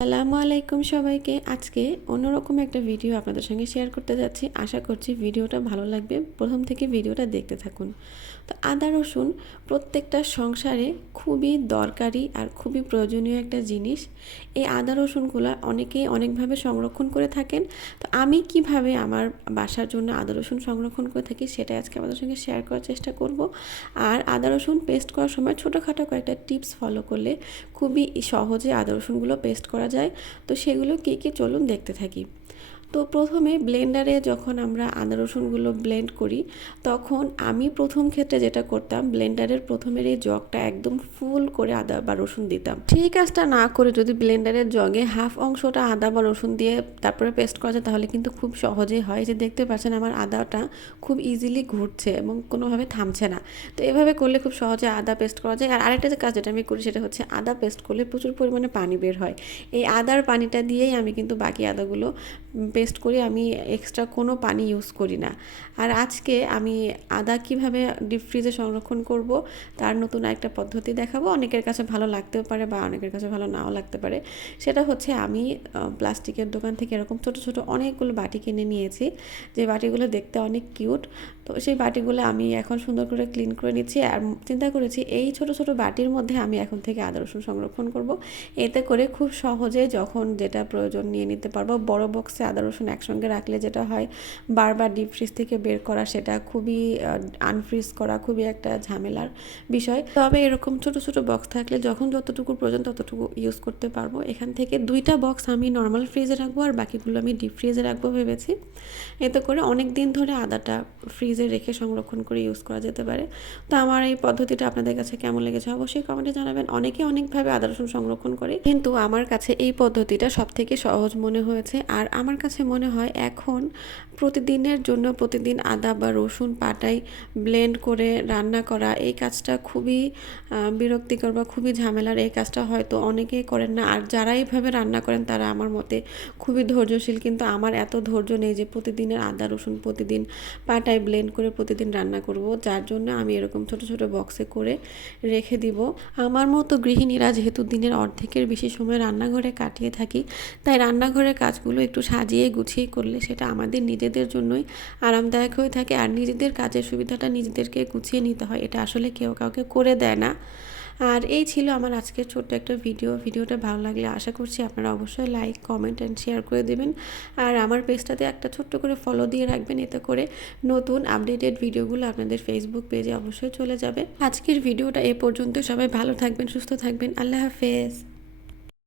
আসসালামু আলাইকুম সবাইকে। আজকে অন্যরকম একটা ভিডিও আপনাদের সঙ্গে শেয়ার করতে যাচ্ছি। আশা করছি ভিডিওটা ভালো লাগবে। প্রথম থেকে ভিডিওটা দেখতে থাকুন। তো আদা রসুন প্রত্যেকটা সংসারে খুবই দরকারি আর খুবই প্রয়োজনীয় একটা জিনিস। এই আদা রসুনগুলো অনেকেই অনেকভাবে সংরক্ষণ করে থাকেন। তো আমি কিভাবে আমার বাসার জন্য আদা রসুন সংরক্ষণ করে থাকি সেটাই আজকে আপনাদের সঙ্গে শেয়ার করার চেষ্টা করব। আর আদা রসুন পেস্ট করার সময় ছোটোখাটো কয়েকটা টিপস ফলো করলে খুবই সহজে আদা রসুনগুলো পেস্ট করা যায়। তো সেগুলো কী কী চলুন দেখতে থাকি। তো প্রথমে ব্লেন্ডারে যখন আমরা আদা রসুনগুলো ব্লেন্ড করি তখন আমি প্রথম ক্ষেত্রে যেটা করতাম, ব্লেন্ডারের প্রথমের এই জগটা একদম ফুল করে আদা বা রসুন দিতাম। সেই কাজটা না করে যদি ব্লেন্ডারের জগে হাফ অংশটা আদা বা রসুন দিয়ে তারপরে পেস্ট করা যায় তাহলে কিন্তু খুব সহজেই হয়। যে দেখতে পাচ্ছেন আমার আদাটা খুব ইজিলি ঘুরছে এবং কোনোভাবে থামছে না। তো এভাবে করলে খুব সহজে আদা পেস্ট করা যায়। আর আরেকটা যে কাজ যেটা আমি করি সেটা হচ্ছে আদা পেস্ট করলে প্রচুর পরিমাণে পানি বের হয়। এই আদার পানিটা দিয়েই আমি কিন্তু বাকি আদাগুলো পেস্ট করি। আমি এক্সট্রা কোনো পানি ইউজ করি না। আর আজকে আমি আদা কিভাবে ডিপ ফ্রিজে সংরক্ষণ করব তার নতুন একটা পদ্ধতি দেখাবো। অনেকের কাছে ভালো লাগতেও পারে বা অনেকের কাছে ভালো নাও লাগতে পারে। সেটা হচ্ছে আমি প্লাস্টিকের দোকান থেকে এরকম ছোট ছোট অনেকগুলো বাটি কিনে নিয়েছি, যে বাটিগুলো দেখতে অনেক কিউট। তো সেই বাটিগুলো আমি এখন সুন্দর করে ক্লিন করে নিচ্ছি। আর চিন্তা করেছি এই ছোট ছোট বাটির মধ্যে আমি এখন থেকে আদা রসুন সংরক্ষণ করব। এতে করে খুব সহজে যখন যেটা প্রয়োজন নিয়ে নিতে পারবো। বড় বক্সে আদা রসুন একসঙ্গে রাখলে যেটা হয় বারবার ডিপ ফ্রিজ থেকে বের করা, সেটা খুবই আনফ্রিজ করা খুবই একটা ঝামেলার বিষয়। তবে এরকম ছোট ছোট বক্স থাকলে যখন যতটুকু প্রয়োজন ততটুকু ইউজ করতে পারবো। এখান থেকে 2টা বক্স আমি নর্মাল ফ্রিজে রাখবো আর বাকিগুলো আমি ডিপ ফ্রিজে রাখবো ভেবেছি। এতে করে অনেক দিন ধরে আদাটা ফ্রিজে রেখে সংরক্ষণ করে ইউজ করা যেতে পারে। তো আমার এই পদ্ধতিটা আপনাদের কাছে কেমন লেগেছে অবশ্যই কমেন্টে জানাবেন। অনেকে অনেকভাবে আদা রসুন সংরক্ষণ করে, কিন্তু আমার কাছে এই পদ্ধতিটা সবথেকে সহজ মনে হয়েছে। আর আমার কাছে মনে হয় এখন প্রতিদিনের জন্য প্রতিদিন আদা বা রসুন পাটায় ব্লেন্ড করে রান্না করা এই কাজটা খুবই বিরক্তিকর বা খুবই ঝামেলার। এই কাজটা হয়তো অনেকেই করেন না। আর যারা এইভাবে রান্না করেন তারা আমার মতে খুবই ধৈর্যশীল, কিন্তু আমার এত ধৈর্য নেই যে প্রতিদিনের আদা রসুন প্রতিদিন পাটায় ব্লেন্ড করে প্রতিদিন রান্না করব। যার জন্য আমি এরকম ছোট ছোট বক্সে করে রেখে দিব। আমার মতো গৃহিণীরা যেহেতু দিনের অর্ধেকের বেশি সময় রান্নাঘরে কাটিয়ে থাকি, তাই রান্নাঘরের কাজগুলো একটু সাজিয়ে গুছিয়ে করলে সেটা আমাদের নিজেদের জন্যই আরামদায়ক হয়ে থাকে। আর নিজেদের কাজের সুবিধাটা নিজেদেরকে গুছিয়ে নিতে হয়, এটা আসলে কেউ কাউকে করে দেয় না। আর এই ছিল আমার আজকের ছোট্ট একটা ভিডিওটা ভালো লাগলে আশা করছি আপনারা অবশ্যই লাইক কমেন্ট অ্যান্ড শেয়ার করে দেবেন। আর আমার পেজটাতে একটা ছোট্ট করে ফলো দিয়ে রাখবেন, এতে করে নতুন আপডেটেড ভিডিওগুলো আপনাদের ফেসবুক পেজে অবশ্যই চলে যাবে। আজকের ভিডিওটা এ পর্যন্ত। সবাই ভালো থাকবেন, সুস্থ থাকবেন। আল্লাহ হাফেজ।